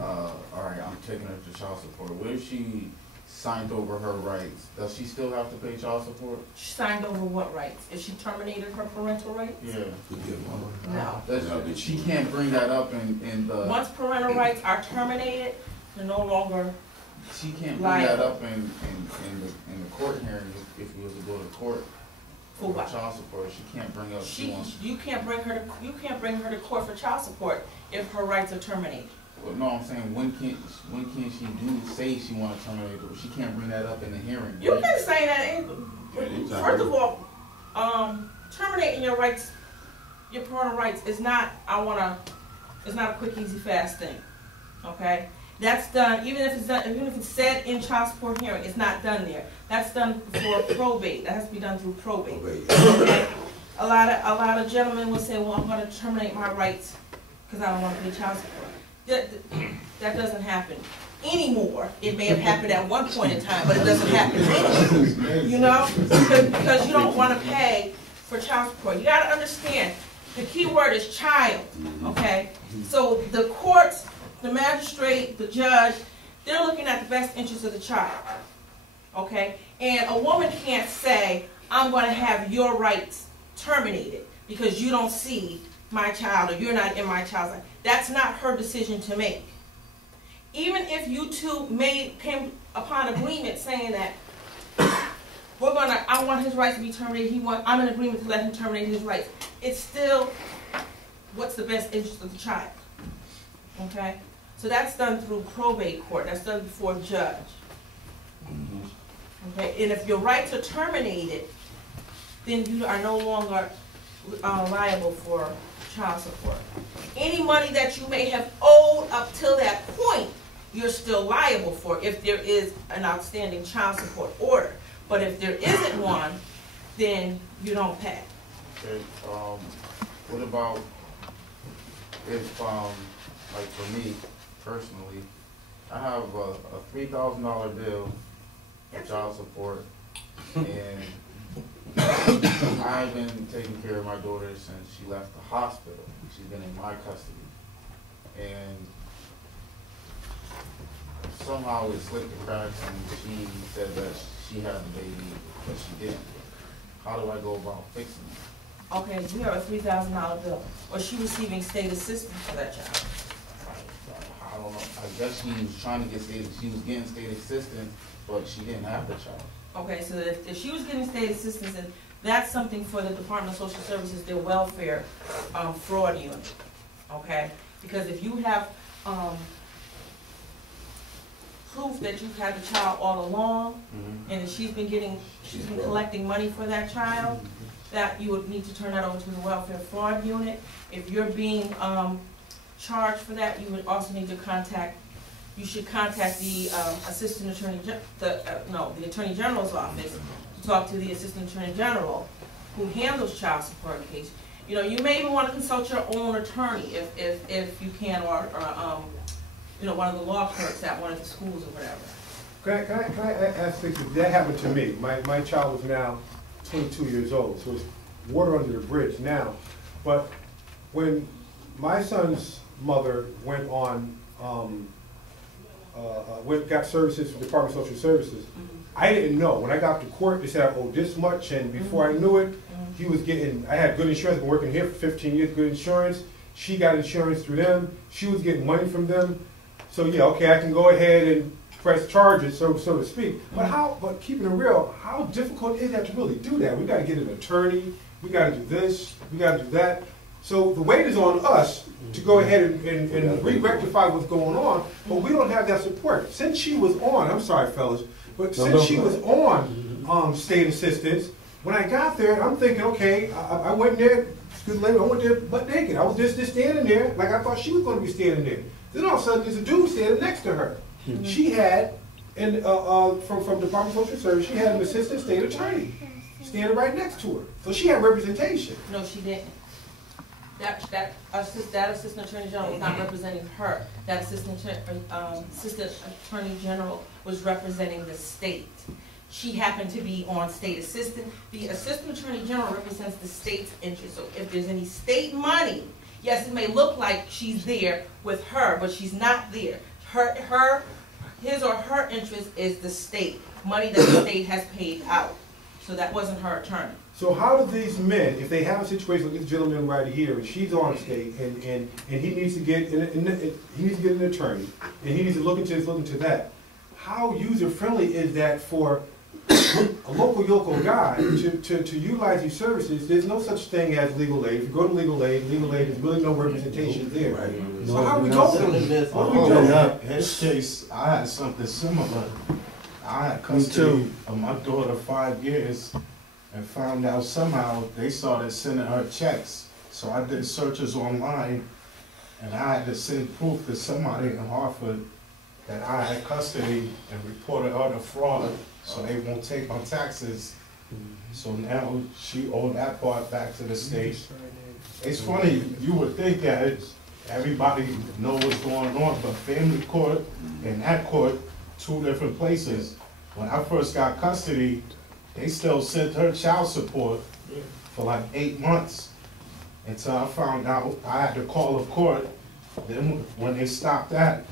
all right, I'm taking her to child support. What if she signed over her rights? Does she still have to pay child support? She signed over what rights? If she terminated her parental rights? Yeah. No. She can't bring that up in the... Once parental rights are terminated, they're no longer She can't bring that up in the court hearing if we was to go to court. For what? Child support. She can't bring up. You can't bring her to court for child support if her rights are terminated. Well, no, I'm saying when can she say she want to terminate it? She can't bring that up in the hearing. You can say that. First of all, terminating your rights, your parental rights, is not. It's not a quick, easy, fast thing. Okay. That's done, even if it's said in child support hearing, it's not done there. That's done for probate. That has to be done through probate. Okay? A lot of gentlemen will say, well, I'm going to terminate my rights because I don't want to pay child support. That doesn't happen anymore. It may have happened at one point in time, but it doesn't happen anymore. You know? Because you don't want to pay for child support. You got to understand, the key word is child. Okay? So the courts, the magistrate, the judge, they're looking at the best interest of the child, okay? And a woman can't say, I'm going to have your rights terminated because you don't see my child or you're not in my child's life. That's not her decision to make. Even if you two came upon agreement saying that I want his rights to be terminated, I'm in agreement to let him terminate his rights, it's still what's the best interest of the child, okay? So that's done through probate court. That's done before a judge. Okay, and if your rights are terminated, then you are no longer liable for child support. Any money that you may have owed up till that point, you're still liable for if there is an outstanding child support order. But if there isn't one, then you don't pay. Okay. What about if, like for me, personally, I have a $3,000 bill for child support, and I've been taking care of my daughter since she left the hospital. She's been in my custody, and somehow it slipped the cracks, and she said that she had the baby, but she didn't. How do I go about fixing it? Okay, you have a $3,000 bill. Was she receiving state assistance for that child? I don't know. I guess she was trying to get she was getting state assistance, but she didn't have the child. Okay, so if she was getting state assistance, and that's something for the Department of Social Services, their welfare fraud unit. Okay, because if you have proof that you've had the child all along, and that she's been collecting money for that child, that you would need to turn that over to the welfare fraud unit. If you're being charged for that, you would also need to contact the Assistant Attorney, the Attorney General's office to talk to the Assistant Attorney General who handles child support cases. You know, you may even want to consult your own attorney if you can, or one of the law clerks at one of the schools or whatever. Can I ask this? That happened to me. My child was now 22 years old, so it's water under the bridge now. But when my son's mother went on, got services from the Department of Social Services, I didn't know. When I got to court, they said I owed this much, and before I knew it, he was getting, I had good insurance. I've been working here for 15 years, good insurance. She got insurance through them. She was getting money from them. So yeah, okay, I can go ahead and press charges, so to speak. But keeping it real, how difficult is that to really do that? We got to get an attorney. We got to do this. We got to do that. So the weight is on us to go ahead and re-rectify what's going on, but we don't have that support. Since she was on, I'm sorry, fellas, but since she was on state assistance, when I got there, I'm thinking, okay, I went there, excuse me, I went there butt naked. I was just standing there like I thought she was going to be standing there. Then all of a sudden, there's a dude standing next to her. She had, from Department of Social Service, she had an assistant state attorney standing right next to her. So she had representation. No, she didn't. That assistant attorney general was not representing her. That assistant attorney general was representing the state. She happened to be on state assistant. The assistant attorney general represents the state's interest. So if there's any state money Yes, it may look like she's there with her, but she's not there. His or her interest is the state, money that the state has paid out. So that wasn't her attorney. So how do these men, if they have a situation like this gentleman right here, and she's on state, and he needs to get an attorney, and he needs to look into that, how user friendly is that for a local Yoko guy to utilize these services? There's no such thing as legal aid. If you go to legal aid there's really no representation there. Right. So how are we going? What are we doing? In his case, I had something similar. I had custody of my daughter 5 years and found out somehow they started sending her checks. So I did searches online and I had to send proof to somebody in Hartford that I had custody and reported her to fraud so they won't take my taxes. So now she owed that part back to the state. It's funny, you would think that everybody knows what's going on, but family court and that court, 2 different places. When I first got custody, they still sent her child support for like 8 months until I found out I had to call the court. Then when they stopped that,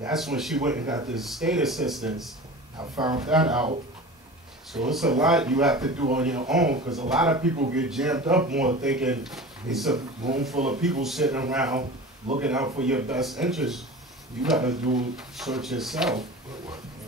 that's when she went and got the state assistance. I found that out. So it's a lot you have to do on your own, because a lot of people get jammed up more thinking it's a room full of people sitting around looking out for your best interest. You gotta do search yourself.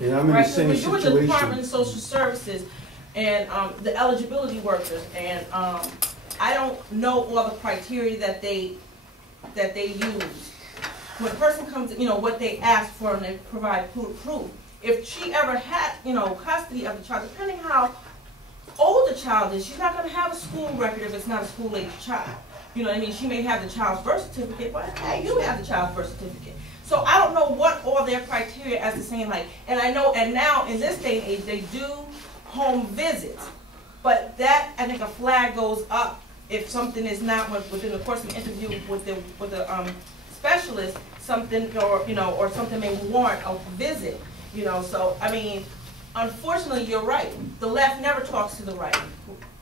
Yeah, I'm in the same When you were in the Department situation. of Social Services and the eligibility workers, and I don't know all the criteria that they use. When a person comes, what they ask for and they provide proof. If she ever had, custody of the child, depending how old the child is, she's not going to have a school record if it's not a school-age child. You know what I mean? She may have the child's birth certificate, but hey, you have the child's birth certificate. So I don't know what all their criteria as to saying and I know, and now in this day and age, they do home visits. But that, I think a flag goes up if something is not within the course of an interview with the specialist, something, or something may warrant a visit. So, I mean, unfortunately, you're right. The left never talks to the right.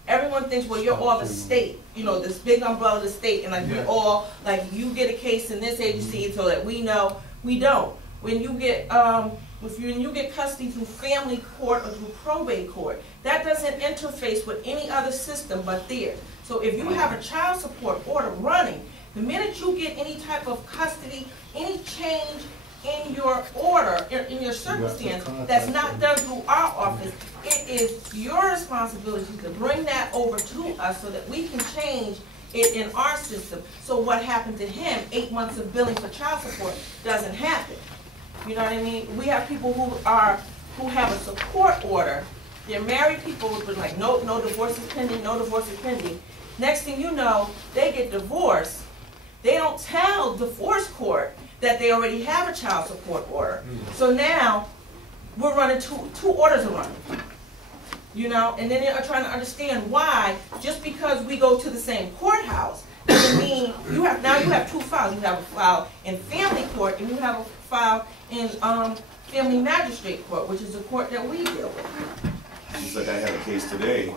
Everyone thinks, well, you're all the state, this big umbrella of the state, and we all, you get a case in this agency so that we know. We don't. When you get, when you get custody through family court or through probate court, that doesn't interface with any other system but theirs. So if you have a child support order running, the minute you get any type of custody, any change in your order, in your circumstance, that's not done through our office, it is your responsibility to bring that over to us so that we can change it in our system. So what happened to him, 8 months of billing for child support, doesn't happen. You know what I mean? We have people who have a support order. They're married people with no divorce is pending, no divorce is pending. Next thing you know, they get divorced. They don't tell divorce court that they already have a child support order. So now we're running two orders are running. And then they're trying to understand why, just because we go to the same courthouse doesn't mean you have 2 files. You have a file in family court and you have a file in family magistrate court, which is the court that we deal with. Just like I had a case today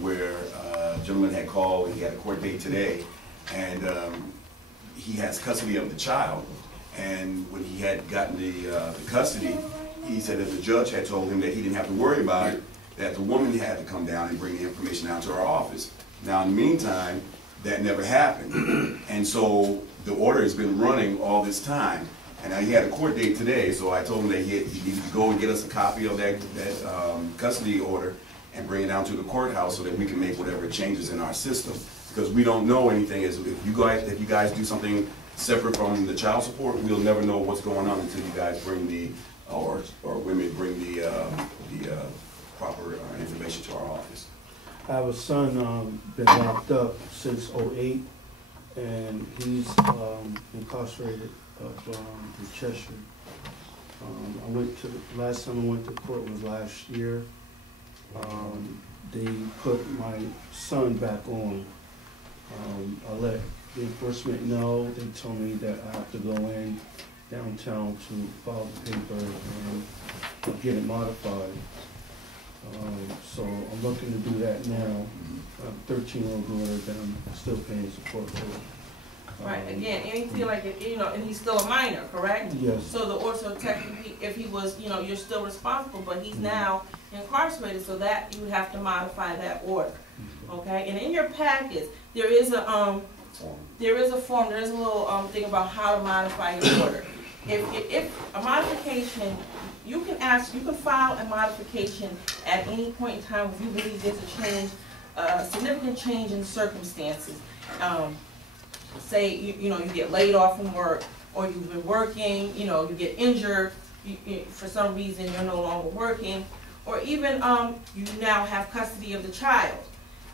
where a gentleman had called, he had a court date today, and he has custody of the child, and when he had gotten the custody, he said that the judge had told him that he didn't have to worry about it, that the woman had to come down and bring the information down to our office. Now, in the meantime, that never happened, and so the order has been running all this time, and now he had a court date today, so I told him that he needed to go and get us a copy of that custody order and bring it down to the courthouse so that we can make whatever changes in our system. Because we don't know anything. If you guys do something separate from the child support, we'll never know what's going on until you guys bring or women bring the proper information to our office. I have a son been locked up since '08, and he's incarcerated in Cheshire. Last time I went to court was last year. They put my son back on. I let the enforcement know. They told me that I have to go in downtown to file the paper and get it modified. So I'm looking to do that now. I have a 13-year-old daughter that I'm still paying support for. Right, again, anything like, you know, and he's still a minor, correct? Yes. So the order, so technically, if he was, you know, you're still responsible, but he's now incarcerated, so that you would have to modify that order, okay? And in your package, there is a form, there is a little, thing about how to modify your order. If a modification, you can file a modification at any point in time if you believe there's a change, significant change in circumstances. Say, you know, you get laid off from work, or you've been working, you know, you get injured, for some reason you're no longer working, or even you now have custody of the child.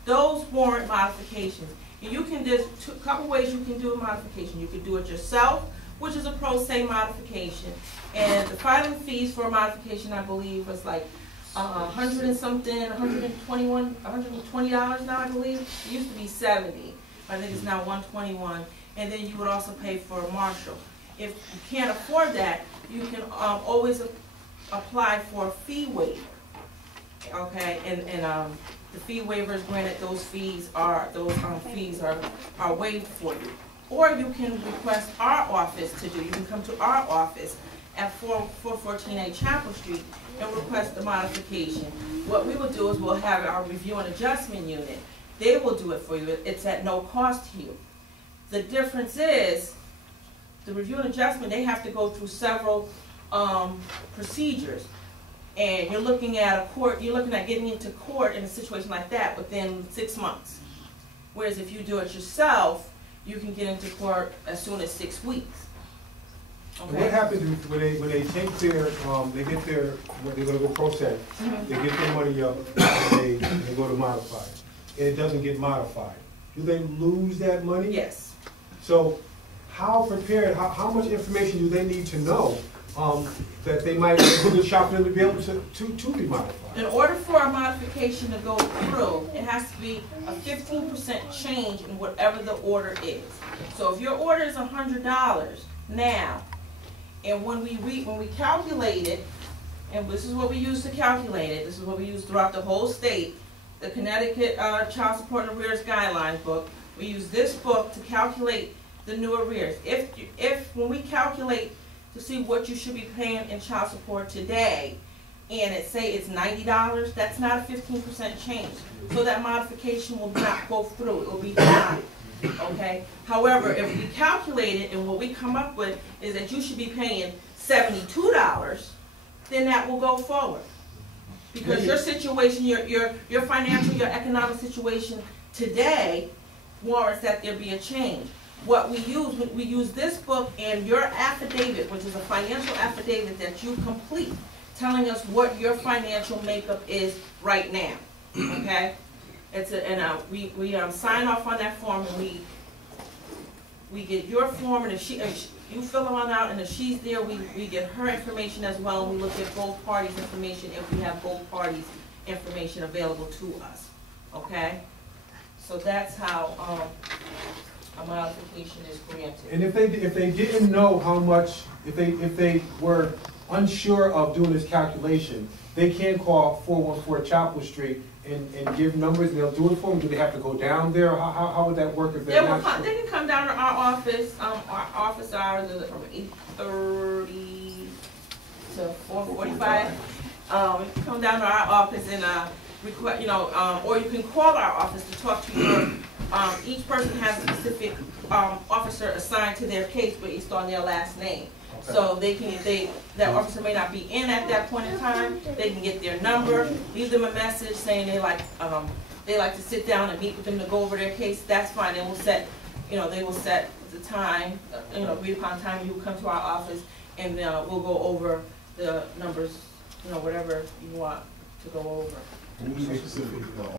Those warrant modifications. And you can, there's a couple ways you can do a modification. You can do it yourself, which is a pro se modification. And the filing fees for a modification, I believe, was like $100 and something, $120 now, I believe. It used to be $70. I think it's now $121, and then you would also pay for a marshal. If you can't afford that, you can always apply for a fee waiver. Okay, and the fee waivers, granted, those fees are waived for you. Or you can request our office to do. You can come to our office at 414A Chapel Street and request the modification. What we will do is we'll have our review and adjustment unit. They will do it for you. It's at no cost to you. The difference is, the review and adjustment, they have to go through several procedures. And you're looking at getting into court in a situation like that within 6 months. Whereas if you do it yourself, you can get into court as soon as 6 weeks. Okay. And what happens when they take their, they get their, they're gonna go pro se, they get their money up, and they go to modify, and it doesn't get modified? Do they lose that money? Yes. So how prepared, how much information do they need to know that they might do the shop for them to be able to be modified? In order for a modification to go through, it has to be a 15% change in whatever the order is. So if your order is $100 now, and when we calculate it, and this is what we use to calculate it, this is what we use throughout the whole state, the Connecticut Child Support and Arrears Guidelines book, we use this book to calculate the new arrears. When we calculate to see what you should be paying in child support today, and it's $90, that's not a 15% change. So that modification will not go through, it will be denied. Okay? However, if we calculate it and what we come up with is that you should be paying $72, then that will go forward. Because your situation, your financial, your economic situation today warrants that there be a change. What we use this book and your affidavit, which is a financial affidavit that you complete, telling us what your financial makeup is right now. Okay? We sign off on that form, and we get your form, and if you fill it on out, and if she's there, we get her information as well, and we look at both parties' information if we have both parties' information available to us. Okay? So that's how a modification is granted. And if they didn't know how much, if they were unsure of doing this calculation, they can call 414 Chapel Street and give numbers, and they'll do it for them. Do they have to go down there? How would that work if they're not sure? They can come down to our office. Our office hours are from 8:30 to 4:45. Come down to our office and request, or you can call our office to talk to your. Each person has a specific officer assigned to their case based on their last name. Okay. So that officer may not be in at that point in time. They can get their number, leave them a message saying they like to sit down and meet with them to go over their case. That's fine. They will set the time, agreed upon time. You will come to our office and we'll go over the numbers, whatever you want to go over.